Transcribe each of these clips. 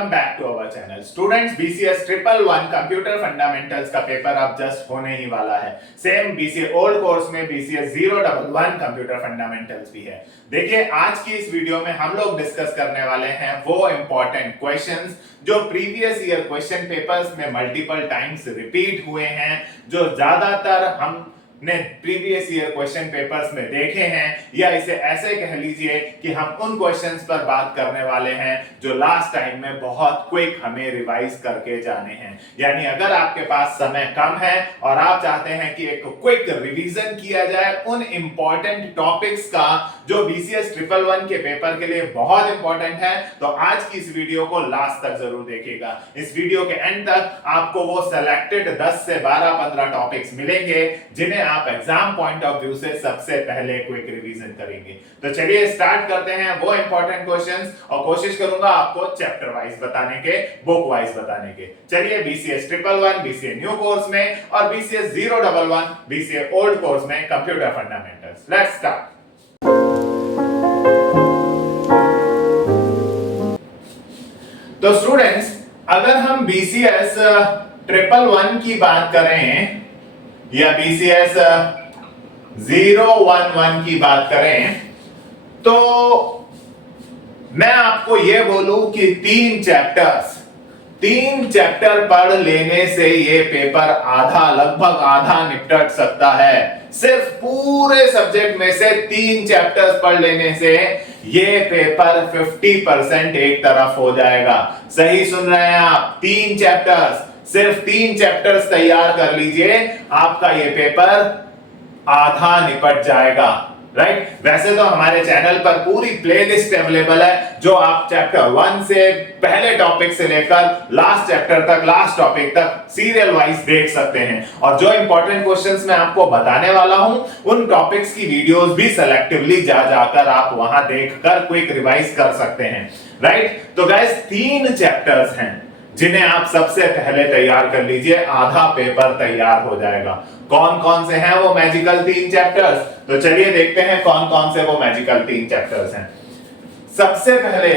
Welcome back to our channel students. BCS triple one computer fundamentals का paper अब just होने ही वाला है। सेम बीसीए ओल्ड कोर्स में बीसीएस 011 कंप्यूटर फंडामेंटल्स भी है। देखिए, आज की इस वीडियो में हम लोग डिस्कस करने वाले हैं वो इंपॉर्टेंट क्वेश्चंस जो प्रीवियस ईयर क्वेश्चन पेपर्स में मल्टीपल टाइम्स रिपीट हुए हैं, जो ज्यादातर हम ने प्रीवियस ईयर क्वेश्चन पेपर्स में देखे हैं, या इसे ऐसे कह लीजिए कि हम उन क्वेश्चंस पर बात करने वाले हैं जो लास्ट टाइम में बहुत क्विक हमें रिवाइज करके जाने हैं। यानी अगर आपके पास समय कम है और आप चाहते हैं कि एक क्विक रिवीजन किया जाए उन इंपॉर्टेंट टॉपिक्स का जो बीसीएस ट्रिपल वन के पेपर के लिए बहुत इंपॉर्टेंट है, तो आज की इस वीडियो को लास्ट तक जरूर देखिएगा। इस वीडियो के एंड तक आपको वो सिलेक्टेड 10 से 12-15 टॉपिक्स मिलेंगे जिन्हें आप एग्जाम पॉइंट ऑफ व्यू से सबसे पहले क्विक रिवीजन करेंगे। तो चलिए स्टार्ट करते हैं वो इंपॉर्टेंट क्वेश्चंस, और कोशिश करूंगा आपको चैप्टर वाइज बताने के, बुक वाइज बताने के। चलिए BCS triple one BCA new course में और बीसीएस 011 बीसीए ओल्ड कोर्स में कंप्यूटर फंडामेंटल्स। Let's start. तो स्टूडेंट्स, अगर हम बीसीएस ट्रिपल वन की बात करें या बीसीएस 011 की बात करें, तो मैं आपको यह बोलूं कि तीन चैप्टर पढ़ लेने से ये पेपर लगभग आधा निपट सकता है। सिर्फ पूरे सब्जेक्ट में से 3 चैप्टर्स पढ़ लेने से ये पेपर 50% एक तरफ हो जाएगा। सही सुन रहे हैं आप, 3 चैप्टर्स, सिर्फ 3 चैप्टर्स तैयार कर लीजिए, आपका ये पेपर आधा निपट जाएगा। राइट? वैसे तो हमारे चैनल पर पूरी प्लेलिस्ट अवेलेबल है जो आप चैप्टर 1 से पहले टॉपिक से लेकर लास्ट चैप्टर तक, लास्ट टॉपिक तक सीरियल वाइज देख सकते हैं। और जो इंपॉर्टेंट क्वेश्चंस मैं आपको बताने वाला हूं, उन टॉपिक्स की वीडियोस भी सेलेक्टिवली जाकर आप वहां देखकर क्विक रिवाइज कर सकते हैं। राइट? तो गाइस, 3 चैप्टर्स हैं जिन्हें आप सबसे पहले तैयार कर लीजिए, आधा पेपर तैयार हो जाएगा। कौन कौन से हैं वो मैजिकल 3 चैप्टर्स? तो चलिए देखते हैं कौन कौन से वो मैजिकल 3 चैप्टर्स हैं। सबसे पहले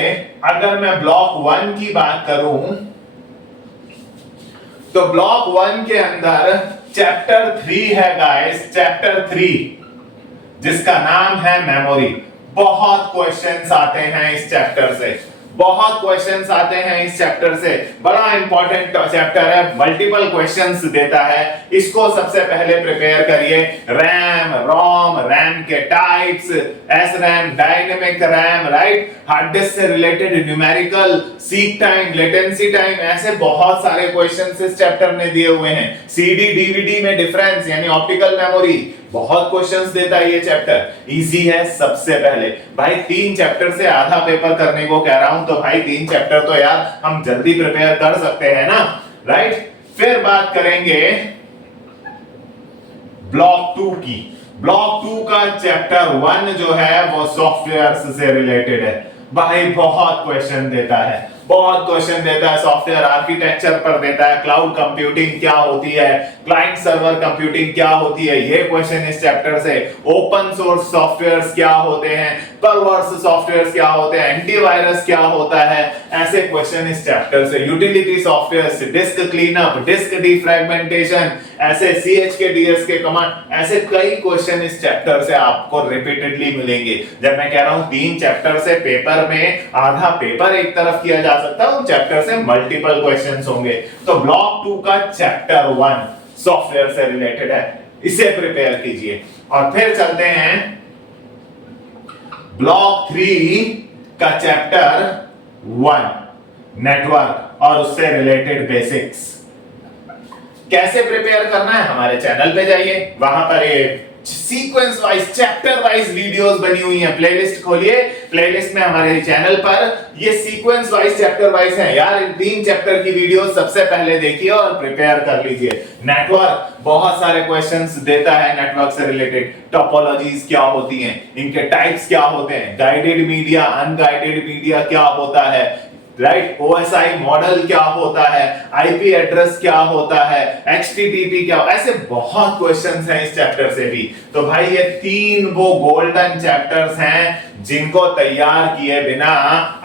अगर मैं ब्लॉक 1 की बात करूं, तो ब्लॉक 1 के अंदर चैप्टर 3 है गाइस, चैप्टर 3 जिसका नाम है मेमोरी। बहुत क्वेश्चंस आते हैं इस चैप्टर से, बहुत क्वेश्चंस आते हैं इस चैप्टर से। बड़ा इंपॉर्टेंट चैप्टर है, मल्टीपल क्वेश्चंस देता है। इसको सबसे पहले प्रिपेयर करिए। रैम, रोम, रैम के types, S RAM, dynamic RAM, right, hard disk से related numerical, seek time, latency time, ऐसे बहुत सारे क्वेश्चंस इस चैप्टर में दिए हुए हैं। सीडी डीवीडी में डिफरेंस यानी ऑप्टिकल मेमोरी, बहुत क्वेश्चंस देता है ये चैप्टर। इजी है। सबसे पहले भाई 3 चैप्टर से आधा पेपर करने को कह रहा हूं, तो भाई 3 चैप्टर तो यार हम जल्दी प्रिपेयर कर सकते हैं ना। राइट? फिर बात करेंगे ब्लॉक 2 की। ब्लॉक 2 का चैप्टर 1 जो है वो सॉफ्टवेयर से रिलेटेड है। भाई बहुत क्वेश्चन देता है, बहुत क्वेश्चन देता है। सॉफ्टवेयर आर्किटेक्चर पर देता है, क्लाउड कंप्यूटिंग क्या होती है, क्लाइंट सर्वर कंप्यूटिंग क्या होती है, ये क्वेश्चन इस चैप्टर से। ओपन सोर्स सॉफ्टवेयर्स क्या होते हैं, परवर्स सॉफ्टवेयर्स क्या होते हैं, एंटीवायरस क्या होता है, ऐसे क्वेश्चन इस चैप्टर से। Utility softwares, disk cleanup, disk defragmentation, ऐसे CHK DSK कमांड, ऐसे कई क्वेश्चन इस चैप्टर से आपको रिपीटेडली मिलेंगे। जब मैं कह रहा हूं 3 चैप्टर से पेपर में आधा पेपर एक तरफ किया जा सकता है, उन चैप्टर से मल्टीपल क्वेश्चंस होंगे। तो ब्लॉक 2 का चैप्टर 1 सॉफ्टवेयर से रिलेटेड है, इसे प्रिपेयर कीजिए। और फिर चलते हैं ब्लॉक 3 का चैप्टर 1 नेटवर्क और उससे रिलेटेड बेसिक्स। कैसे प्रिपेयर करना है, हमारे चैनल पे जाइए, वहां पर ये sequence wise, chapter wise videos बनी हुई हैं। प्लेलिस्ट खोलिए, प्लेलिस्ट में हमारे चैनल पर ये सीक्वेंस वाइज, चैप्टर वाइज है यार। इन 3 चैप्टर की वीडियो सबसे पहले देखिए और प्रिपेयर कर लीजिए। नेटवर्क, बहुत सारे क्वेश्चंस देता है नेटवर्क से रिलेटेड। टोपोलॉजीज क्या होती हैं, इनके टाइप्स क्या होते हैं, गाइडेड मीडिया, अनगाइडेड मीडिया क्या होता है, राइट, OSI मॉडल क्या होता है, IP एड्रेस क्या होता है, HTTP क्या, ऐसे बहुत क्वेश्चंस हैं इस चैप्टर से भी। तो भाई ये तीन वो गोल्डन चैप्टर्स हैं जिनको तैयार किए बिना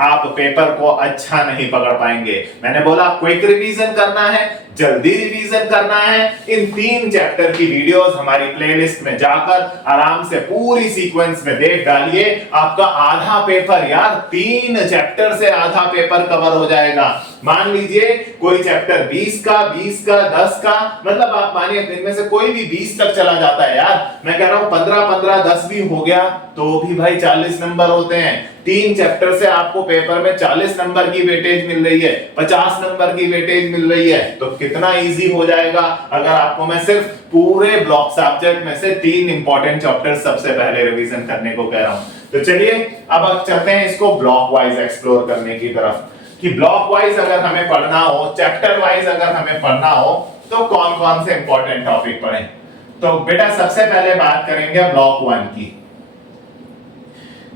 आप पेपर को अच्छा नहीं पकड़ पाएंगे। मैंने बोला क्विक रिवीजन करना है, जल्दी रिवीजन करना है, इन तीन चैप्टर की वीडियोस हमारी प्लेलिस्ट में जाकर आराम से पूरी सीक्वेंस में देख डालिए। आपका आधा पेपर यार, तीन चैप्टर से आधा पेपर कवर हो जाएगा। मान लीजिए कोई चैप्टर 20 का, 20 का, 10 का, मतलब आप मानिए इनमें से कोई भी 20 तक चला जाता है यार, मैं कह रहा हूं 15 15 10 भी हो गया तो भी भाई 40 नंबर होते हैं। तीन चैप्टर से आपको पेपर में 40 नंबर की वेटेज मिल रही है, 50 नंबर की वेटेज मिल रही है, तो कितना इजी हो जाएगा अगर आपको मैं सिर्फ पूरे ब्लॉक सब्जेक्ट में से तीन इंपॉर्टेंट चैप्टर सबसे पहले रिवीजन करने को कह रहा हूं। तो चलिए अब चलते हैं इसको ब्लॉक वाइज एक्सप्लोर करने की तरफ, कि ब्लॉक वाइज अगर हमें पढ़ना हो, चैप्टर वाइज अगर हमें पढ़ना हो, तो कौन कौन से इंपॉर्टेंट टॉपिक पढ़ें। तो बेटा सबसे पहले बात करेंगे ब्लॉक 1 की।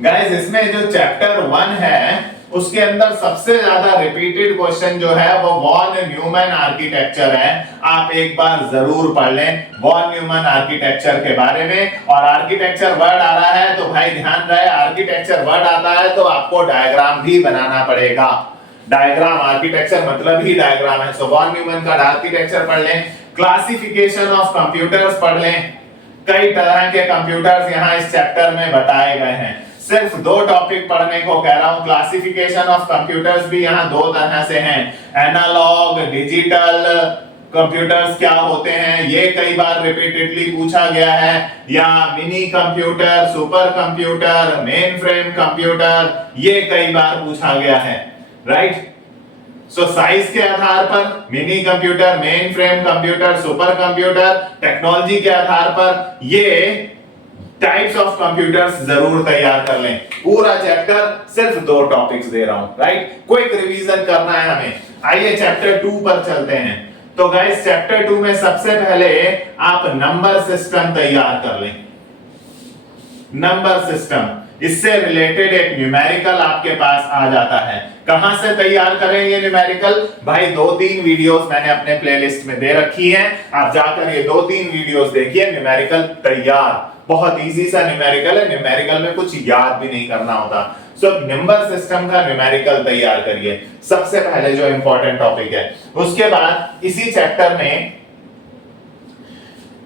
गाइस इसमें जो चैप्टर 1 है उसके अंदर सबसे ज्यादा रिपीटेड क्वेश्चन जो है वो वॉन न्यूमैन आर्किटेक्चर है। आप एक बार जरूर पढ़ लें वॉन न्यूमैन आर्किटेक्चर के बारे में। और आर्किटेक्चर वर्ड आ रहा है तो भाई ध्यान रहे, आर्किटेक्चर वर्ड आता है तो आपको डायग्राम भी बनाना पड़ेगा। डायग्राम, आर्किटेक्चर मतलब ही डायग्राम है। सो वॉन न्यूमैन का आर्किटेक्चर पढ़ लें। क्लासिफिकेशन ऑफ कंप्यूटर्स पढ़ लें। कई तरह के कंप्यूटर्स यहाँ इस चैप्टर में बताए गए हैं। सिर्फ दो टॉपिक पढ़ने को कह रहा हूं। क्लासिफिकेशन ऑफ कंप्यूटर्स भी यहाँ दो तरह से हैं, एनालॉग, डिजिटल कंप्यूटर्स क्या होते हैं ये कई बार रिपीटेडली पूछा गया है, या mini computer, super computer, main frame computer, ये कई बार पूछा गया है, राइट। सो साइज के आधार पर mini computer, main frame computer, super computer, technology के आधार पर ये टाइप्स ऑफ कंप्यूटर्स जरूर तैयार कर लें। पूरा चैप्टर सिर्फ दो टॉपिक्स दे रहा हूं, राइट। क्विक रिवीजन करना है हमें। आइए चैप्टर 2 पर चलते हैं। तो गाइस चैप्टर 2 में सबसे पहले आप नंबर सिस्टम तैयार कर लें। नंबर सिस्टम, इससे रिलेटेड एक न्यूमेरिकल आपके पास आ जाता है। कहां से तैयार करें ये न्यूमेरिकल? भाई 2-3 वीडियोस मैंने अपने प्लेलिस्ट में दे रखी हैं, आप जाकर ये 2-3 वीडियोस देखिए। न्यूमेरिकल तैयार, बहुत इजी सा न्यूमेरिकल है। न्यूमेरिकल में कुछ याद भी नहीं करना होता। सो नंबर सिस्टम का न्यूमेरिकल तैयार करिए, सबसे पहले जो इंपॉर्टेंट टॉपिक है। उसके बाद इसी चैप्टर में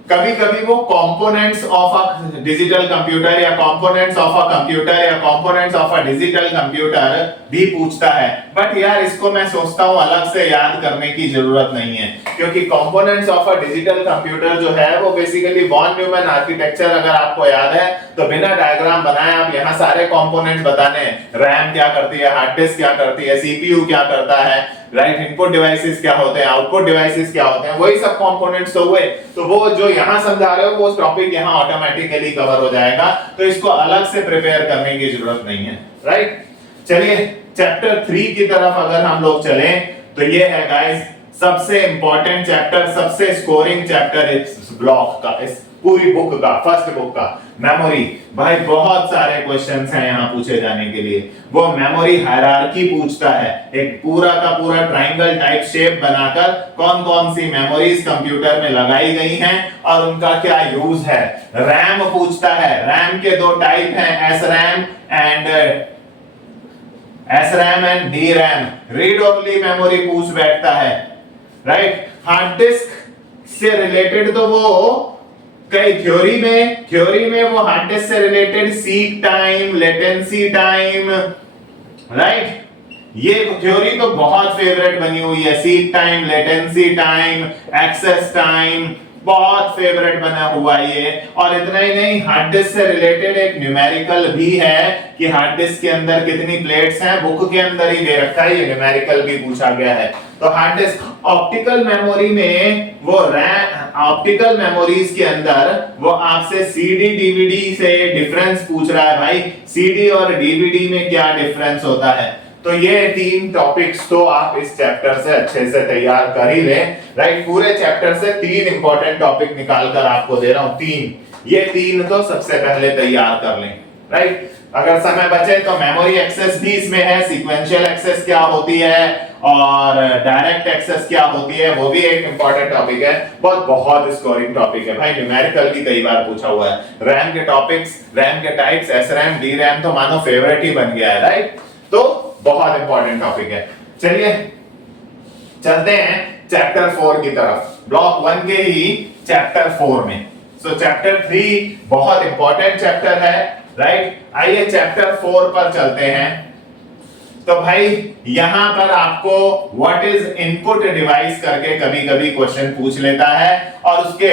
कभी कभी वो components of a digital computer या कंपोनेंट्स ऑफ अ कंप्यूटर या components of a digital computer भी पूछता है। बट यार इसको मैं सोचता हूं अलग से याद करने की जरूरत नहीं है, क्योंकि components of a digital computer जो है वो बेसिकली वॉन न्यूमैन आर्किटेक्चर अगर आपको याद है तो बिना डायग्राम बनाए आप यहाँ सारे कंपोनेंट्स बताने हैं। रैम क्या करती है, हार्ड डिस्क क्या करती है, सीपीयू क्या करता है, राइट, इनपुट डिवाइसेस क्या होते हैं, आउटपुट डिवाइसेस क्या होते हैं, वही सब कंपोनेंट्स तो हुए। तो वो जो यहां समझा रहे हो वो टॉपिक यहां ऑटोमेटिकली कवर हो जाएगा, तो इसको अलग से प्रिपेयर करने की जरूरत नहीं है, राइट। चलिए चैप्टर 3 की तरफ अगर हम लोग चलें तो ये है गाइस सबसे इंपॉर्टेंट चैप्टर, सबसे स्कोरिंग चैप्टर इस ब्लॉक का, इस पूरी बुक का, फर्स्ट बुक का, मेमोरी। भाई बहुत सारे क्वेश्चंस हैं यहाँ पूछे जाने के लिए। वो मेमोरी हायरार्की पूछता है, एक पूरा का पूरा ट्रायंगल टाइप शेप बनाकर कौन कौन सी मेमोरीज कंप्यूटर में लगाई गई हैं और उनका क्या यूज है। रैम पूछता है, रैम के दो टाइप हैं, SRAM and DRAM। Read only memory पूछ बैठता है, राइट। हार्ड डिस्क से रिलेटेड तो वो कई थ्योरी में वो हार्ड डिस्क से related seek time, latency time, right, ये थ्योरी तो बहुत फेवरेट बनी हुई है। Seek time, latency time, access time, बहुत फेवरेट बना हुआ है ये। और इतना ही नहीं, हार्ड डिस्क से रिलेटेड एक न्यूमेरिकल भी है कि हार्ड डिस्क के अंदर कितनी प्लेट्स हैं, बुक के अंदर ही दे रखा है, ये न्यूमेरिकल भी पूछा गया है। तो हार्ड डिस्क, ऑप्टिकल मेमोरी में वो रैम, ऑप्टिकल मेमोरीज के अंदर वो आपसे सीडी डीवीडी से डिफरेंस पूछ रहा है। भाई सीडी और डीवीडी में क्या डिफरेंस होता है। तो ये 3 टॉपिक्स तो आप इस चैप्टर से अच्छे से तैयार कर ही लें, राइट। पूरे चैप्टर से 3 इंपॉर्टेंट टॉपिक निकाल कर आपको दे रहा हूं, 3, ये 3 तो सबसे पहले तैयार कर लें, राइट। अगर समय बचे तो मेमोरी एक्सेस भी इसमें है, सीक्वेंशियल एक्सेस क्या होती है और डायरेक्ट एक्सेस क्या होती है वो भी एक इंपॉर्टेंट टॉपिक है, बहुत बहुत स्कोरिंग टॉपिक है भाई, न्यूमेरिकल भी कई बार पूछा हुआ है। रैम के टॉपिक्स, रैम के टाइप्स, SRAM, DRAM तो मानो फेवरेट ही बन गया है, राइट। तो बहुत इंपॉर्टेंट टॉपिक है। चलिए चलते हैं चैप्टर 4 की तरफ, ब्लॉक 1 के ही चैप्टर 4 में। सो चैप्टर 3 बहुत इंपॉर्टेंट चैप्टर है, राइट। आइए चैप्टर 4 पर चलते हैं। तो भाई यहां पर आपको व्हाट इज इनपुट डिवाइस करके कभी कभी क्वेश्चन पूछ लेता है, और उसके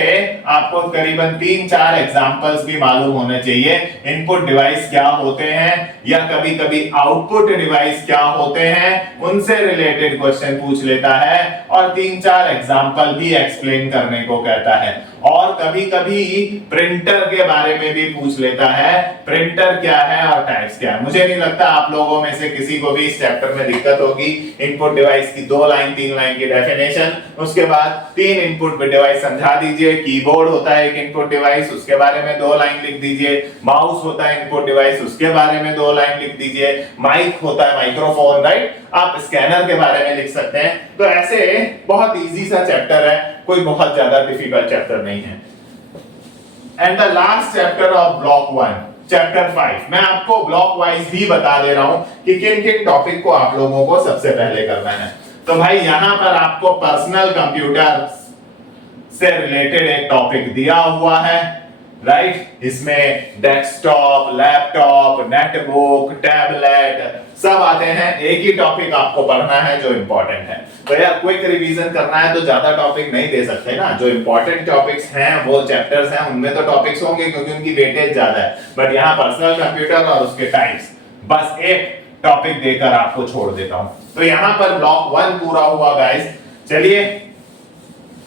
आपको करीबन 3-4 एग्जांपल्स भी मालूम होने चाहिए। इनपुट डिवाइस क्या होते हैं या कभी कभी आउटपुट डिवाइस क्या होते हैं, उनसे रिलेटेड क्वेश्चन पूछ लेता है, और 3-4 एग्जांपल भी एक्सप्लेन करने को कहता है। और कभी कभी प्रिंटर के बारे में भी पूछ लेता है, प्रिंटर क्या है और टाइप्स क्या है। मुझे नहीं लगता आप लोगों में से किसी को भी इस चैप्टर में दिक्कत होगी। इनपुट डिवाइस की 2 लाइन 3 लाइन की डेफिनेशन, उसके बाद 3 इनपुट डिवाइस समझा दीजिए। कीबोर्ड होता है एक इनपुट डिवाइस, उसके बारे में 2 लाइन लिख दीजिए। माउस होता है इनपुट डिवाइस, उसके बारे में 2 लाइन लिख दीजिए। माइक होता है माइक्रोफोन, राइट। आप स्कैनर के बारे में लिख सकते हैं। तो ऐसे बहुत इजी सा चैप्टर है, कोई बहुत ज्यादा डिफिकल्ट चैप्टर नहीं है। And the last chapter of block 1, chapter 5, मैं आपको ब्लॉक वाइज भी बता दे रहा हूं कि किन किन टॉपिक को आप लोगों को सबसे पहले करना है। तो भाई यहां पर आपको पर्सनल कंप्यूटर से रिलेटेड एक टॉपिक दिया हुआ है, राइट। इसमें डेस्कटॉप, लैपटॉप, नेटबुक, टैबलेट सब आते हैं। एक ही टॉपिक आपको पढ़ना है जो इंपॉर्टेंट है। तो यार क्विक रिवीजन करना है तो ज्यादा टॉपिक नहीं दे सकते ना। जो इंपॉर्टेंट टॉपिक्स हैं वो चैप्टर्स हैं, उनमें तो टॉपिक्स होंगे क्योंकि उनकी वेटेज ज्यादा है। बट यहाँ पर्सनल कंप्यूटर और उसके टाइप्स, बस एक टॉपिक देकर आपको छोड़ देता हूं। तो यहाँ पर ब्लॉक 1 पूरा हुआ गाइस। चलिए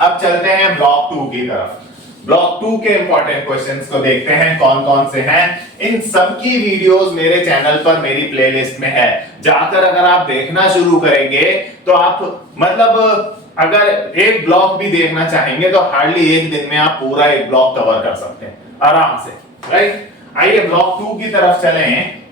अब चलते हैं ब्लॉक 2 की तरफ। ब्लॉक 2 के इंपॉर्टेंट क्वेश्चंस को देखते हैं कौन कौन से हैं। इन सब की वीडियोस मेरे चैनल पर मेरी प्लेलिस्ट में है, जाकर अगर आप देखना शुरू करेंगे तो आप मतलब अगर एक ब्लॉक भी देखना चाहेंगे तो हार्डली एक दिन में आप पूरा एक ब्लॉक कवर कर सकते हैं आराम से, राइट। आइए ब्लॉक 2 की तरफ चलें।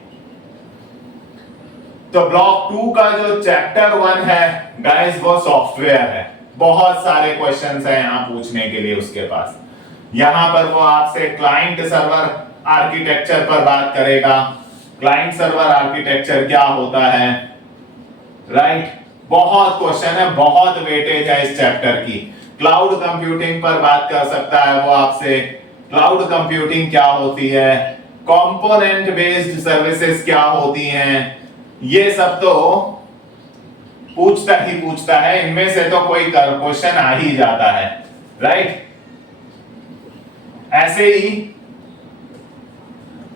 तो ब्लॉक 2 का जो चैप्टर 1 है गाइस वो सॉफ्टवेयर है। बहुत सारे क्वेश्चंस हैं यहां पूछने के लिए उसके पास। यहां पर वो आपसे क्लाइंट सर्वर आर्किटेक्चर पर बात करेगा। क्लाइंट सर्वर आर्किटेक्चर क्या होता है, राइट। बहुत क्वेश्चन है, बहुत वेटेज है इस चैप्टर की। क्लाउड कंप्यूटिंग पर बात कर सकता है वो आपसे, क्लाउड कंप्यूटिंग क्या होती है, कंपोनेंट बेस्ड सर्विसेज क्या होती हैं, ये सब तो पूछता ही पूछता है। इनमें से तो कोई क्वेश्चन आ ही जाता है, राइट। ऐसे ही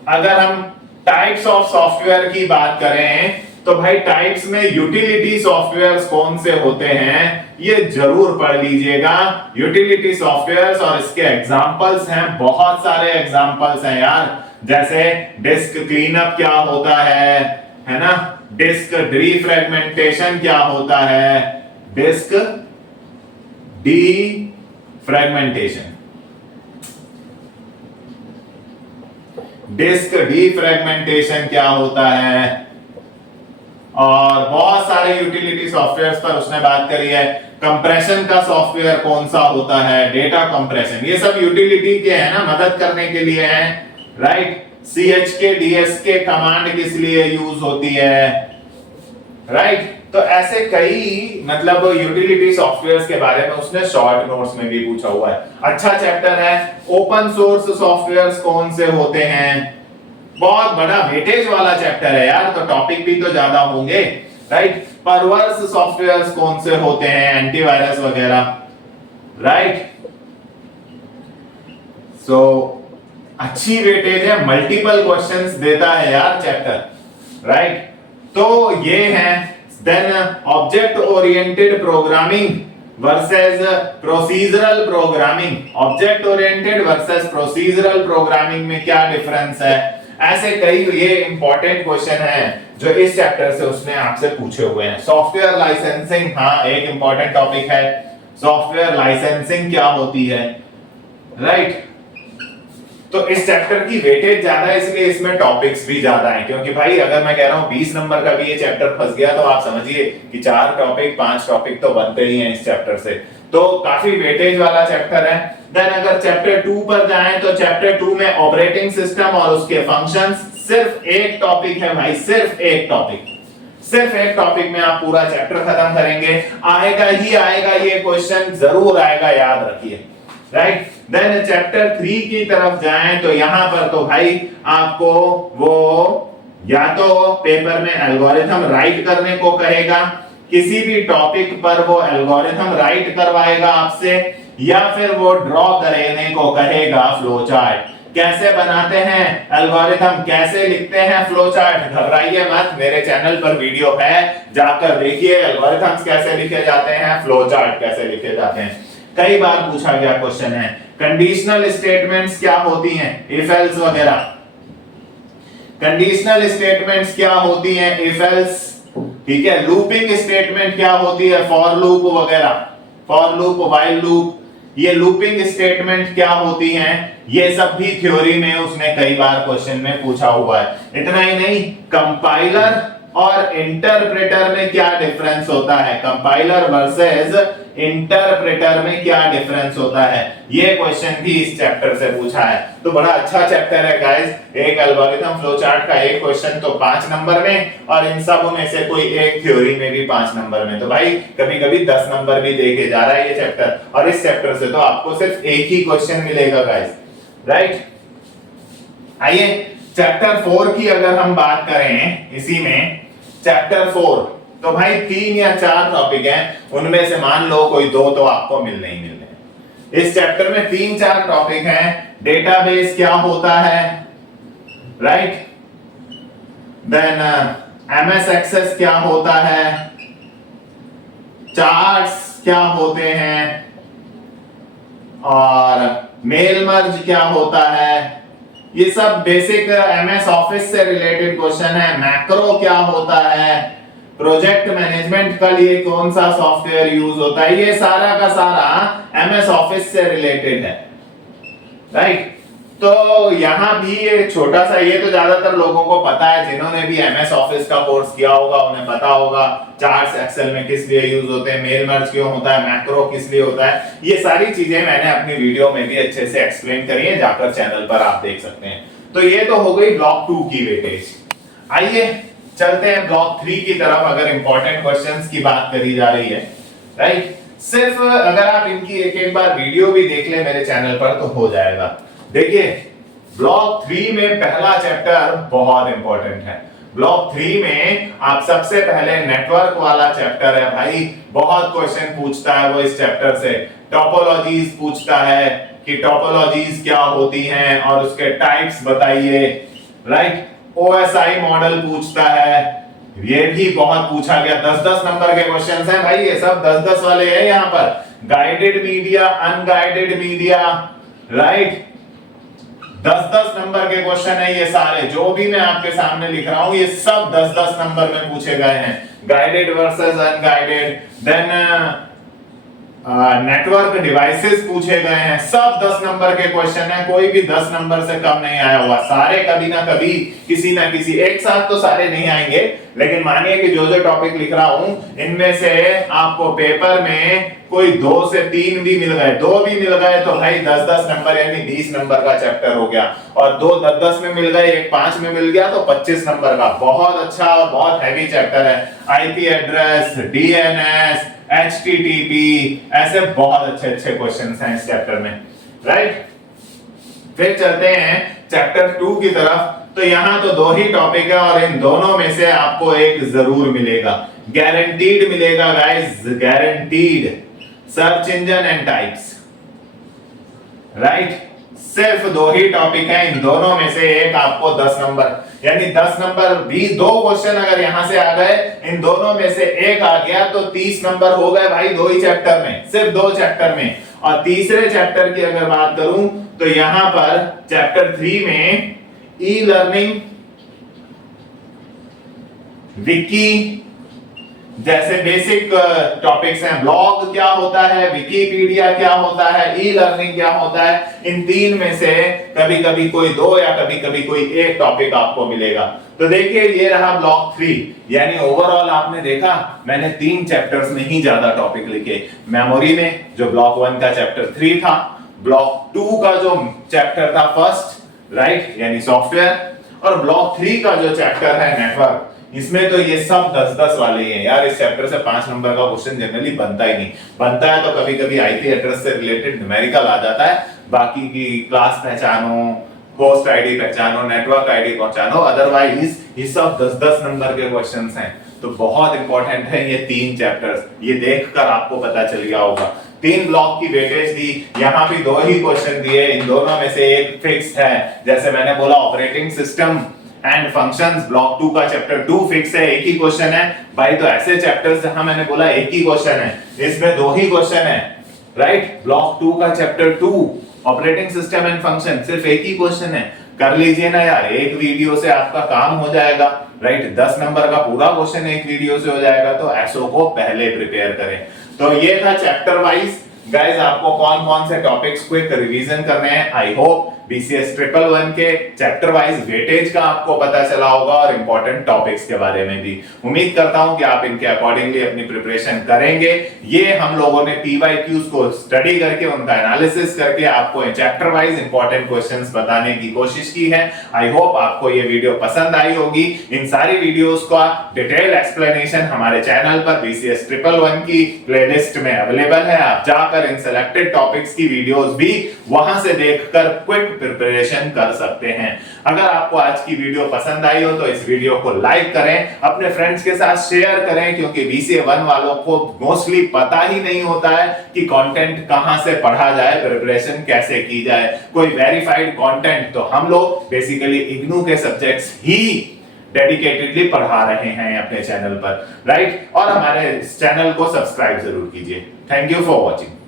अगर हम टाइप्स ऑफ सॉफ्टवेयर की बात करें तो भाई टाइप्स में यूटिलिटी सॉफ्टवेयर्स कौन से होते हैं ये जरूर पढ़ लीजिएगा। यूटिलिटी सॉफ्टवेयर्स और इसके एग्जांपल्स हैं, बहुत सारे एग्जांपल्स हैं यार। जैसे डिस्क क्लीनअप क्या होता है ना। डिस्क डीफ्रैगमेंटेशन क्या होता है, डिस्क डीफ्रैगमेंटेशन, डिस्क डीफ्रैगमेंटेशन क्या होता है। और बहुत सारे यूटिलिटी सॉफ्टवेयर्स पर उसने बात करी है। कंप्रेशन का सॉफ्टवेयर कौन सा होता है, डेटा कंप्रेशन, ये सब यूटिलिटी के हैं ना, मदद करने के लिए हैं, राइट। CHK DSK कमांड किस लिए यूज होती है, राइट। तो ऐसे कई मतलब यूटिलिटी सॉफ्टवेयर्स के बारे में उसने शॉर्ट नोट्स में भी पूछा हुआ है। अच्छा चैप्टर है। ओपन सोर्स सॉफ्टवेयर्स कौन से होते हैं, बहुत बड़ा वेटेज वाला चैप्टर है यार, तो टॉपिक भी तो ज्यादा होंगे, राइट। परवर्स सॉफ्टवेयर्स कौन से होते हैं, एंटीवायरस वगैरह, राइट। सो अच्छी वेटेज है, मल्टीपल क्वेश्चंस देता है यार चैप्टर, राइट। तो ये हैं। Then object oriented programming versus procedural programming. Object oriented versus procedural programming में क्या डिफरेंस है, ऐसे कई ये इंपॉर्टेंट क्वेश्चन हैं जो इस चैप्टर से उसने आपसे पूछे हुए हैं। सॉफ्टवेयर लाइसेंसिंग, हाँ एक इंपॉर्टेंट टॉपिक है। सॉफ्टवेयर लाइसेंसिंग क्या होती है, राइट। तो इस चैप्टर की वेटेज ज्यादा है, इसलिए इसमें टॉपिक्स भी ज्यादा हैं। क्योंकि भाई अगर मैं कह रहा हूं 20 नंबर का भी ये चैप्टर फंस गया तो आप समझिए कि 4 टॉपिक 5 टॉपिक तो बनते ही हैं इस चैप्टर से। तो काफी वेटेज वाला चैप्टर है। देन अगर चैप्टर 2 पर जाएं तो चैप्टर 2 में ऑपरेटिंग सिस्टम और उसके फंक्शंस, सिर्फ एक टॉपिक है भाई, सिर्फ एक टॉपिक में आप पूरा चैप्टर खत्म करेंगे। आएगा ही आएगा ये क्वेश्चन, जरूर आएगा, याद रखिए। राइट, देन चैप्टर 3 की तरफ जाएं तो यहां पर तो भाई आपको वो या तो पेपर में एल्गोरिथम राइट करने को कहेगा, किसी भी टॉपिक पर वो एल्गोरिथम राइट करवाएगा आपसे, या फिर वो ड्रॉ करने को कहेगा फ्लो चार्ट। कैसे बनाते हैं एल्गोरिथम, कैसे लिखते हैं फ्लो चार्ट, घबराइए मत, मेरे चैनल पर वीडियो है, जाकर देखिए एल्गोरिथम्स कैसे लिखे जाते हैं, फ्लो चार्ट कैसे लिखे जाते हैं। कई बार पूछा गया क्वेश्चन है। कंडीशनल स्टेटमेंट्स क्या होती हैं, इफ एल्स वगैरह। कंडीशनल स्टेटमेंट्स क्या होती हैं, इफ एल्स, ठीक है। लूपिंग स्टेटमेंट क्या होती है, फॉर लूप वगैरह, फॉर लूप, व्हाइल लूप, ये लूपिंग स्टेटमेंट क्या होती हैं, ये सब भी थ्योरी में उसने कई बार क्वेश्चन में पूछा हुआ है। इतना ही नहीं, कंपाइलर और इंटरप्रेटर में क्या डिफरेंस होता है, कंपाइलर वर्सेस इंटरप्रेटर में क्या डिफरेंस होता है, ये क्वेश्चन भी इस चैप्टर से पूछा है। तो बड़ा अच्छा चैप्टर है गाइस। एक एल्गोरिथम फ्लो चार्ट का एक क्वेश्चन तो 5 नंबर में, और इन सब में से कोई एक थ्योरी में भी 5 नंबर में, तो भाई कभी कभी 10 नंबर भी देके जा रहा है ये चैप्टर। और इस चैप्टर से तो आपको सिर्फ एक ही क्वेश्चन मिलेगा गाइस। राइट, आइए चैप्टर 4 की अगर हम बात करें, इसी में चैप्टर 4, तो भाई 3 या 4 टॉपिक हैं, उनमें से मान लो कोई 2 तो आपको मिलने ही मिलने हैं। इस चैप्टर में 3-4 टॉपिक हैं। डेटाबेस क्या होता है, राइट, देन एमएस एक्सेस क्या होता है, चार्ट्स क्या होते हैं, और मेल मर्ज क्या होता है। ये सब बेसिक एमएस ऑफिस से रिलेटेड क्वेश्चन है। मैक्रो क्या होता है, प्रोजेक्ट मैनेजमेंट के लिए कौन सा सॉफ्टवेयर यूज होता है, ये सारा का सारा एमएस ऑफिस से रिलेटेड है। राइट, तो यहां भी ये छोटा सा, ये तो ज्यादातर लोगों को पता है, जिन्होंने भी एमएस ऑफिस का कोर्स किया होगा उन्हें पता होगा चार्ट्स एक्सेल में किस लिए यूज होते हैं, मेल मर्ज क्यों होता है, मैक्रो किस लिए होता है। ये सारी चीजें मैंने अपनी वीडियो में भी अच्छे से एक्सप्लेन करी है, जाकर चैनल पर आप देख सकते हैं। तो ये तो हो गई ब्लॉक 2 की वेटेज। आइए चलते हैं ब्लॉक 3 की तरफ, अगर इंपॉर्टेंट क्वेश्चंस की बात करी जा रही है। राइट, सिर्फ अगर आप इनकी एक एक बार वीडियो भी देख ले मेरे चैनल पर तो हो जाएगा। देखिए ब्लॉक 3 में पहला चैप्टर बहुत इंपॉर्टेंट है। ब्लॉक 3 में आप सबसे पहले नेटवर्क वाला चैप्टर है भाई, बहुत क्वेश्चन पूछता है वो इस चैप्टर से। टोपोलॉजीज पूछता है कि टोपोलॉजीज क्या होती हैं और उसके टाइप्स बताइए। राइट, ओएसआई मॉडल पूछता है, ये भी बहुत पूछा गया। 10-10 नंबर के क्वेश्चंस हैं भाई, ये सब 10-10 वाले हैं। यहाँ पर guided media, unguided media, right, 10-10 number के क्वेश्चन है ये सारे, जो भी मैं आपके सामने लिख रहा हूं ये सब 10-10 नंबर में पूछे गए हैं। Guided versus unguided, then network devices पूछे गए हैं, सब 10 नंबर के क्वेश्चन है, कोई भी 10 नंबर से कम नहीं आया हुआ। सारे कभी ना कभी, किसी ना किसी, एक साथ तो सारे नहीं आएंगे, लेकिन मानिए कि जो जो टॉपिक लिख रहा हूं इनमें से आपको पेपर में कोई 2 से 3 भी मिल गए, 2 भी मिल गए तो भाई 10-10 नंबर यानी 20 नंबर का चैप्टर हो गया। और 2 10-10 में मिल गए, एक 5 में मिल गया तो 25 नंबर का। बहुत अच्छा और बहुत हैवी चैप्टर है। आईपी एड्रेस, डीएनएस, HTTP, ऐसे बहुत अच्छे क्वेश्चंस हैं इस चैप्टर में। राइट, फिर चलते हैं चैप्टर 2 की तरफ। तो यहां तो 2 ही टॉपिक है और इन दोनों में से आपको एक जरूर मिलेगा, गारंटीड मिलेगा guys, guaranteed. Search engine and types. Right, सिर्फ 2 ही टॉपिक है, इन दोनों में से एक आपको 10 नंबर, यानी 10 नंबर 20, 2 क्वेश्चन अगर यहां से आ गए, इन दोनों में से एक आ गया तो 30 नंबर हो गए भाई 2 ही चैप्टर में, सिर्फ 2 चैप्टर में। और तीसरे चैप्टर की अगर बात करूं तो यहां पर चैप्टर 3 में ई लर्निंग, विकी, जैसे बेसिक टॉपिक्स हैं, ब्लॉग क्या होता है, विकिपीडिया क्या होता है, ई लर्निंग क्या होता है, इन तीन में से कभी कभी कोई दो या कभी कभी कोई एक टॉपिक आपको मिलेगा। तो देखिए ये रहा ब्लॉक 3, यानी ओवरऑल आपने देखा मैंने 3 चैप्टर्स में ही ज्यादा टॉपिक लिखे। मेमोरी में जो ब्लॉक 1 का चैप्टर 3 था, ब्लॉक 2 का जो चैप्टर था फर्स्ट, राइट, यानी सॉफ्टवेयर, और ब्लॉक 3 का जो चैप्टर है नेटवर्क, इसमें तो ये सब 10-10 वाले ही हैं यार। इस चैप्टर से 5 नंबर का क्वेश्चन जनरली बनता ही नहीं, बनता है तो कभी कभी आईपी एड्रेस से रिलेटेड न्यूमेरिकल आ जाता है, बाकी की क्लास पहचानो, होस्ट आईडी पहचानो, नेटवर्क आईडी पहचानो, अदरवाइज ये सब 10-10 नंबर के क्वेश्चंस हैं। तो बहुत इंपॉर्टेंट है ये 3 चैप्टर्स, ये देखकर आपको पता चल गया होगा। 3 ब्लॉक की वेटेज दी, यहाँ भी 2 ही क्वेश्चन दिए, इन दोनों में से एक फिक्स है। जैसे मैंने बोला operating system and functions, block 2 का चैप्टर 2 फिक्स है, एक ही क्वेश्चन है भाई। तो ऐसे चैप्टर्स जहां मैंने बोला एक ही क्वेश्चन है, इसमें 2 ही क्वेश्चन है, राइट। ब्लॉक 2 का chapter 2 operating system and function, सिर्फ एक ही क्वेश्चन है। कर लीजिए ना यार, एक वीडियो से आपका काम हो जाएगा, राइट। 10 नंबर का पूरा क्वेश्चन एक वीडियो से हो जाएगा। तो एसओ को पहले प्रिपेयर करें। तो ये था चैप्टर वाइज। गाइस आपको कौन कौन से टॉपिक्स क्विक रिवीजन करने हैं, आई होप बीसीएस 111 के चैप्टर वाइज वेटेज का आपको पता चला होगा और इंपॉर्टेंट टॉपिक्स के बारे में भी। उम्मीद करता हूं कि आप इनके अकॉर्डिंगली अपनी प्रिपरेशन करेंगे। ये हम लोगों ने पीवाईक्यूज को स्टडी करके उनका एनालिसिस करके आपको चैप्टर वाइज इंपॉर्टेंट क्वेश्चंस बताने की कोशिश की है। आई होप आपको ये वीडियो पसंद आई होगी। इन सारी वीडियोस का डिटेल एक्सप्लेनेशन हमारे चैनल पर बीसीएस 111 की प्लेलिस्ट में अवेलेबल है। आप जाकर इन सिलेक्टेड टॉपिक्स की वीडियोस भी वहां से देखकर क्विक प्रिपरेशन कर सकते हैं। अगर आपको आज की वीडियो पसंद आई हो तो इस वीडियो को लाइक करें, अपने फ्रेंड्स के साथ शेयर करें, क्योंकि बीसीए 1 वालों को मोस्टली पता ही नहीं होता है कि कंटेंट कहां से पढ़ा जाए, प्रिपरेशन कैसे की जाए। कोई वेरीफाइड कंटेंट तो हम लोग बेसिकली इग्नू के सब्जेक्ट्स ही डेडिकेटेडली पढ़ा रहे हैं अपने चैनल पर, राइट। और हमारे चैनल को सब्सक्राइब जरूर कीजिए। Thank you for watching.